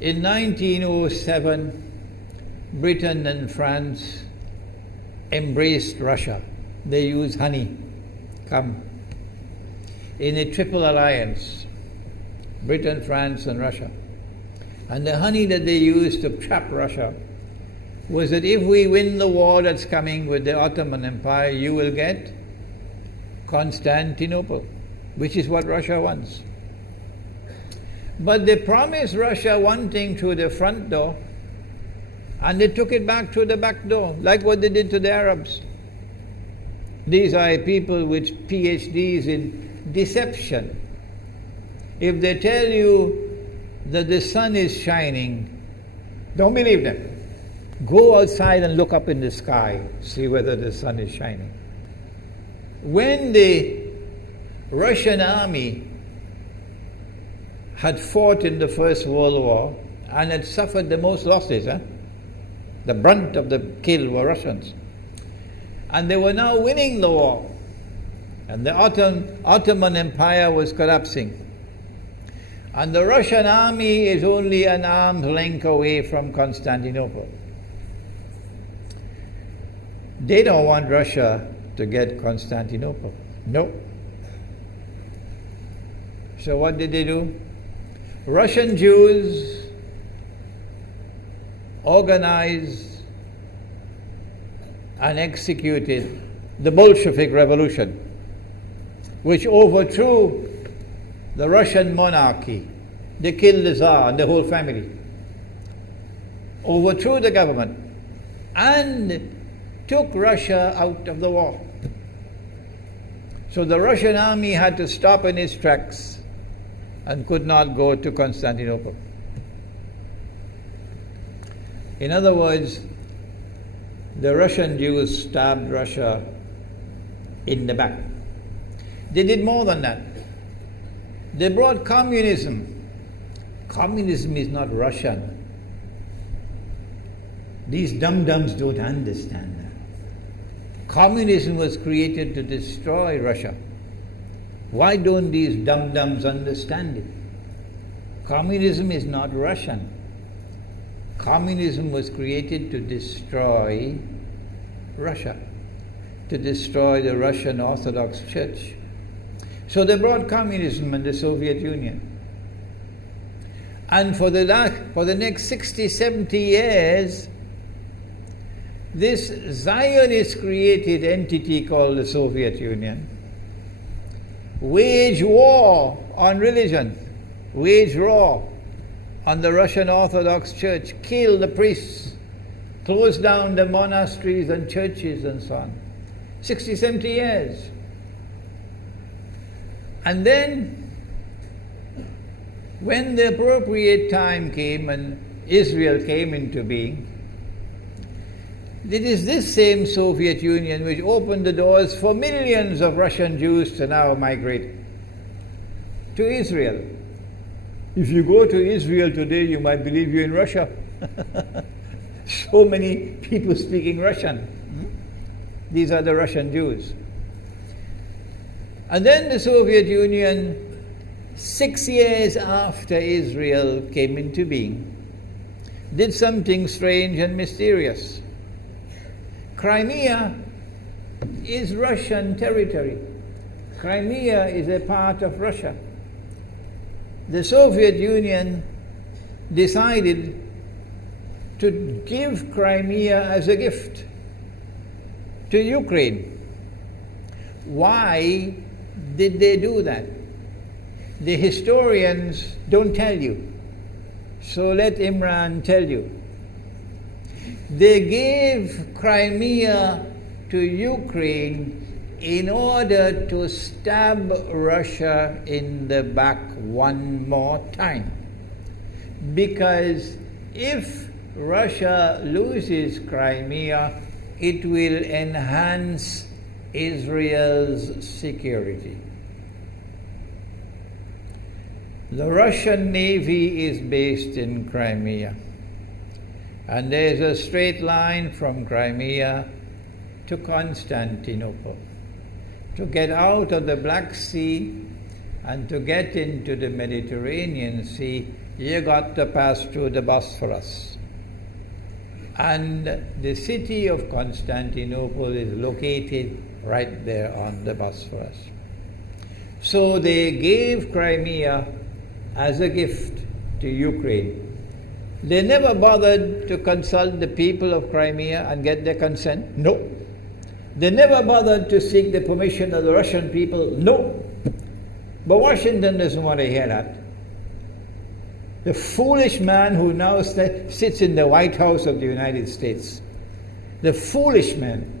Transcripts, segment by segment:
In 1907, Britain and France embraced Russia. They used honey, in a triple alliance, Britain, France and Russia. And the honey that they used to trap Russia was that if we win the war that's coming with the Ottoman Empire, you will get Constantinople, which is what Russia wants. But they promised Russia one thing through the front door, and they took it back through the back door, like what they did to the Arabs. These are people with PhDs in deception. If they tell you that the sun is shining, don't believe them. Go outside and look up in the sky, see whether the sun is shining. When the Russian army had fought in the First World War and had suffered the most losses, the brunt of the kill were Russians, and they were now winning the war, and the Ottoman Empire was collapsing, and the Russian army is only an arm's length away from Constantinople. They don't want Russia to get Constantinople. No. So what did they do? Russian Jews organized and executed the Bolshevik Revolution, which overthrew the Russian monarchy. They killed the Tsar and the whole family, overthrew the government, and took Russia out of the war. So the Russian army had to stop in its tracks and could not go to Constantinople. In other words, the Russian Jews stabbed Russia in the back. They did more than that. They brought communism. Communism is not Russian. These dum-dums don't understand that. Communism was created to destroy Russia. Why don't these dum-dums understand it? Communism is not Russian. Communism was created to destroy Russia, to destroy the Russian Orthodox Church. So they brought communism in the Soviet Union. And for the next 60, 70 years, this Zionist created entity called the Soviet Union waged war on religion, waged war on the Russian Orthodox Church, killed the priests, closed down the monasteries and churches and so on. 60, 70 years. And then, when the appropriate time came and Israel came into being, it is this same Soviet Union which opened the doors for millions of Russian Jews to now migrate to Israel. If you go to Israel today, you might believe you're in Russia. So many people speaking Russian. These are the Russian Jews. And then the Soviet Union, 6 years after Israel came into being, did something strange and mysterious. Crimea is Russian territory. Crimea is a part of Russia. The Soviet Union decided to give Crimea as a gift to Ukraine. Why did they do that? The historians don't tell you. So let Imran tell you. They gave Crimea to Ukraine in order to stab Russia in the back one more time. Because if Russia loses Crimea, it will enhance Israel's security. The Russian Navy is based in Crimea, and there is a straight line from Crimea to Constantinople. To get out of the Black Sea and to get into the Mediterranean Sea, you got to pass through the Bosphorus. And the city of Constantinople is located right there on the Bosphorus. So they gave Crimea as a gift to Ukraine. They never bothered to consult the people of Crimea and get their consent. No. They never bothered to seek the permission of the Russian people. No. But Washington doesn't want to hear that. The foolish man who now sits in the White House of the United States, the foolish man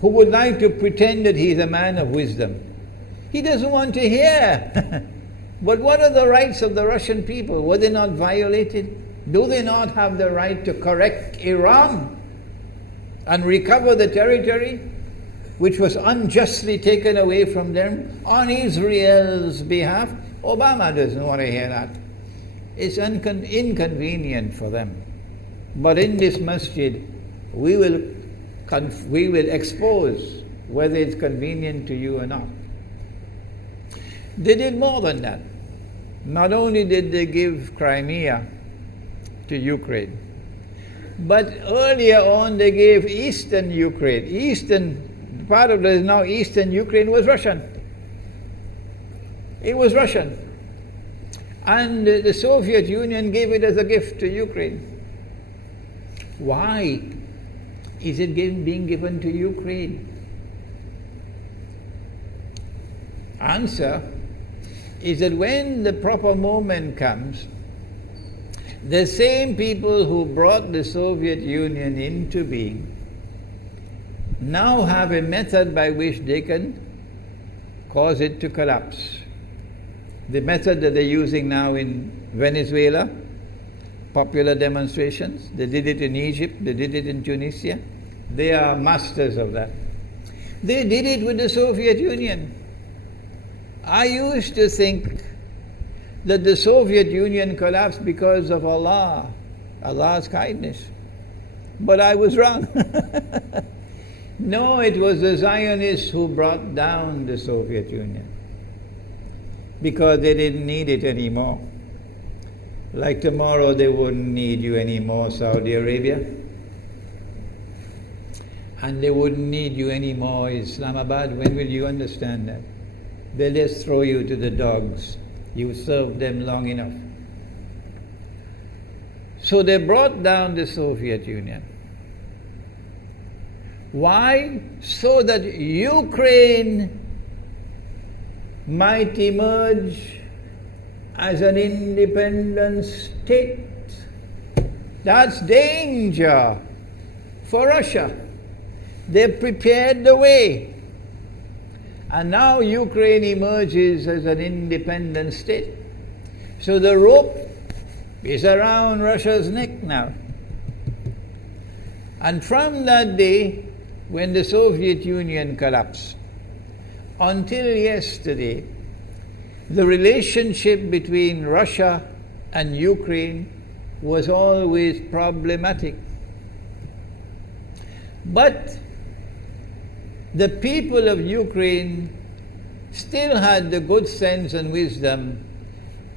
who would like to pretend that he's a man of wisdom, he doesn't want to hear. But what are the rights of the Russian people? Were they not violated? Do they not have the right to correct Iran and recover the territory which was unjustly taken away from them on Israel's behalf? Obama doesn't want to hear that. It's inconvenient for them. But in this masjid, we will expose whether it's convenient to you or not. They did more than that. Not only did they give Crimea to Ukraine, but earlier on they gave eastern Ukraine. Eastern, part of it now eastern Ukraine was Russian. It was Russian. And the Soviet Union gave it as a gift to Ukraine. Why is it being given to Ukraine? Answer is that when the proper moment comes, the same people who brought the Soviet Union into being now have a method by which they can cause it to collapse. The method that they're using now in Venezuela, popular demonstrations, they did it in Egypt, they did it in Tunisia. They are masters of that. They did it with the Soviet Union. I used to think that the Soviet Union collapsed because of Allah's kindness. But I was wrong. No, it was the Zionists who brought down the Soviet Union because they didn't need it anymore. Like tomorrow they wouldn't need you anymore, Saudi Arabia. And they wouldn't need you anymore, Islamabad. When will you understand that? They'll just throw you to the dogs. You served them long enough. So they brought down the Soviet Union. Why? So that Ukraine might emerge as an independent state. That's danger for Russia. They prepared the way. And now Ukraine emerges as an independent state. So the rope is around Russia's neck now. And from that day, when the Soviet Union collapsed, until yesterday, the relationship between Russia and Ukraine was always problematic. But the people of Ukraine still had the good sense and wisdom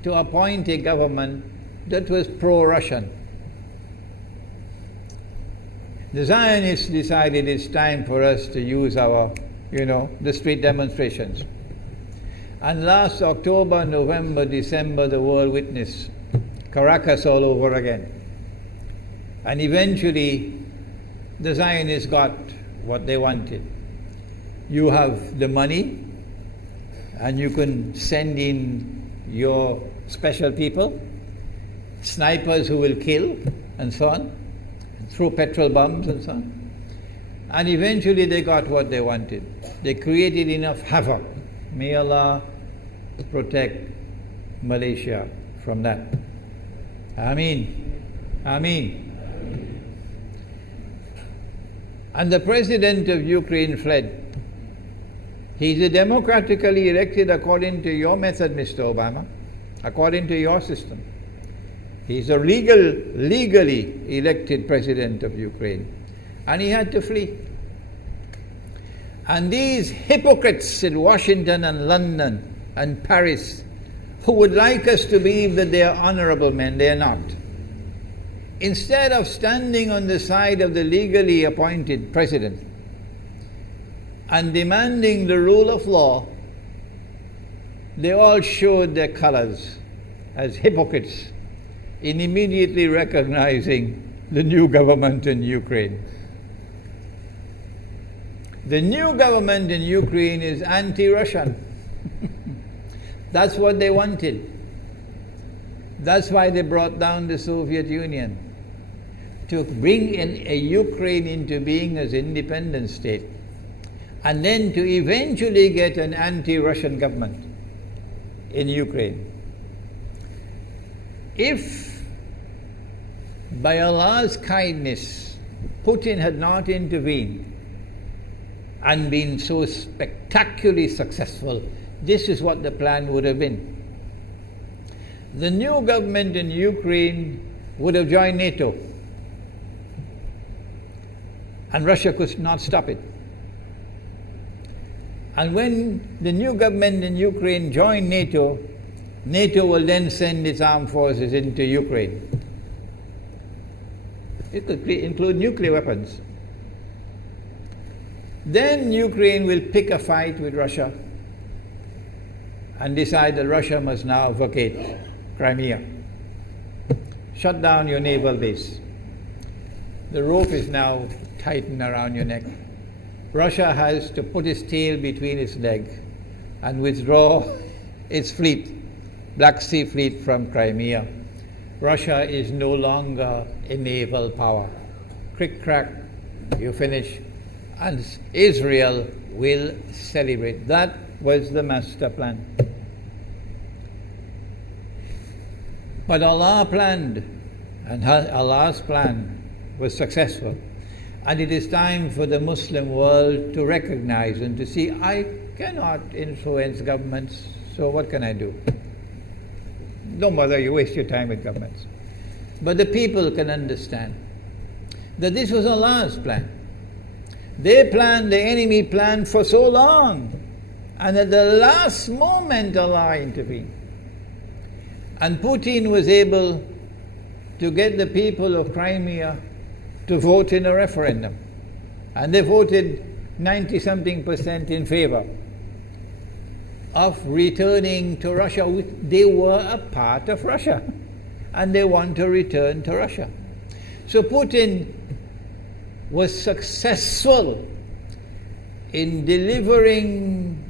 to appoint a government that was pro-Russian. The Zionists decided it's time for us to use our, the street demonstrations. And last October, November, December, the world witnessed Caracas all over again. And eventually, the Zionists got what they wanted. You have the money, and you can send in your special people, snipers who will kill, and so on, and throw petrol bombs and so on. And eventually they got what they wanted. They created enough havoc. May Allah protect Malaysia from that. Ameen. Ameen. And the president of Ukraine fled. He's a democratically elected according to your method, Mr. Obama, according to your system. He's a legally elected president of Ukraine. And he had to flee. And these hypocrites in Washington and London and Paris who would like us to believe that they are honorable men. They are not. Instead of standing on the side of the legally appointed president and demanding the rule of law, they all showed their colors as hypocrites in immediately recognizing the new government in Ukraine. The new government in Ukraine is anti-Russian. That's what they wanted. That's why they brought down the Soviet Union, to bring in a Ukraine into being as independent state, and then to eventually get an anti-Russian government in Ukraine. If by Allah's kindness Putin had not intervened and been so spectacularly successful, this is what the plan would have been. The new government in Ukraine would have joined NATO, and Russia could not stop it. And when the new government in Ukraine joined NATO, NATO will then send its armed forces into Ukraine. It could include nuclear weapons. Then Ukraine will pick a fight with Russia and decide that Russia must now vacate Crimea. Shut down your naval base. The rope is now tightened around your neck. Russia has to put its tail between its legs and withdraw its fleet, Black Sea Fleet, from Crimea. Russia is no longer a naval power. Crick crack, you finish. And Israel will celebrate. That was the master plan. But Allah planned, and Allah's plan was successful. And it is time for the Muslim world to recognize and to see, I cannot influence governments, so what can I do? Don't bother, you waste your time with governments. But the people can understand that this was Allah's plan. They planned, the enemy planned for so long, and at the last moment Allah intervened. And Putin was able to get the people of Crimea to vote in a referendum. And they voted 90-something% in favor of returning to Russia. They were a part of Russia, and they want to return to Russia. So Putin was successful in delivering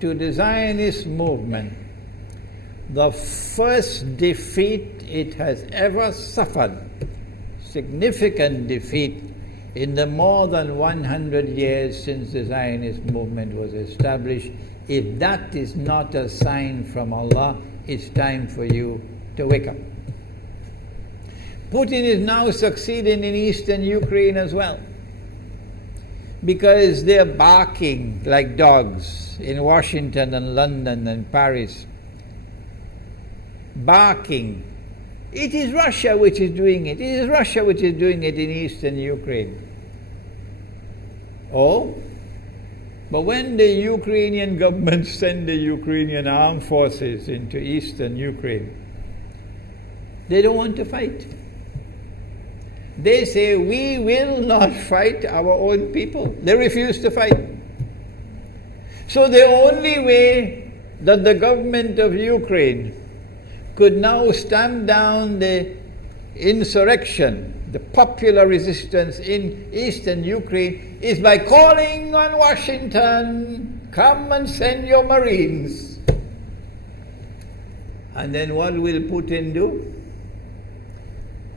to the Zionist movement the first defeat it has ever suffered, significant defeat in the more than 100 years since the Zionist movement was established. If that is not a sign from Allah, it's time for you to wake up. Putin is now succeeding in eastern Ukraine as well, because they're barking like dogs in Washington and London and Paris. Barking. It is Russia which is doing it. It is Russia which is doing it in eastern Ukraine. Oh, but when the Ukrainian government send the Ukrainian armed forces into eastern Ukraine, they don't want to fight. They say, we will not fight our own people. They refuse to fight. So the only way that the government of Ukraine could now stamp down the insurrection, the popular resistance in eastern Ukraine, is by calling on Washington, come and send your Marines. And then what will Putin do?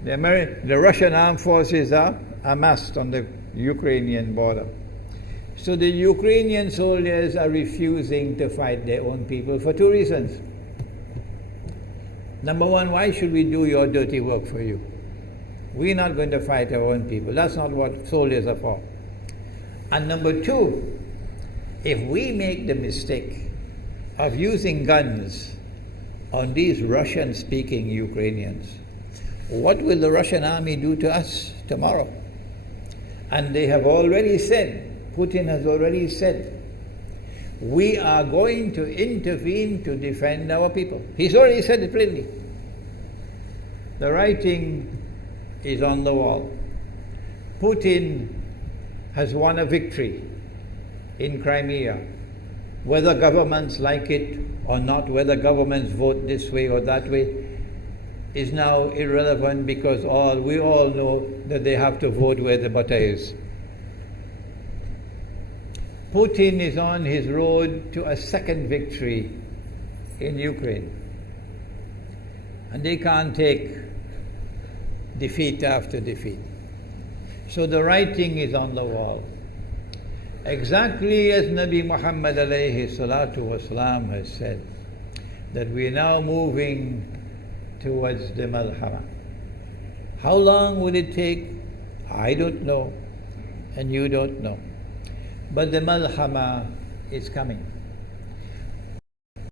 The Russian armed forces are amassed on the Ukrainian border. So the Ukrainian soldiers are refusing to fight their own people for two reasons. Number one, why should we do your dirty work for you? We're not going to fight our own people. That's not what soldiers are for. And number two, if we make the mistake of using guns on these Russian-speaking Ukrainians, what will the Russian army do to us tomorrow? And they have already said, Putin has already said, we are going to intervene to defend our people. He's already said it plainly. The writing is on the wall. Putin has won a victory in Crimea. Whether governments like it or not, whether governments vote this way or that way, is now irrelevant, because we all know that they have to vote where the butter is. Putin is on his road to a second victory in Ukraine. And they can't take defeat after defeat. So the writing is on the wall. Exactly as Nabi Muhammad alayhi salatu wasalam has said, that we are now moving towards the malhama. How long will it take? I don't know, and you don't know. But the malhama is coming.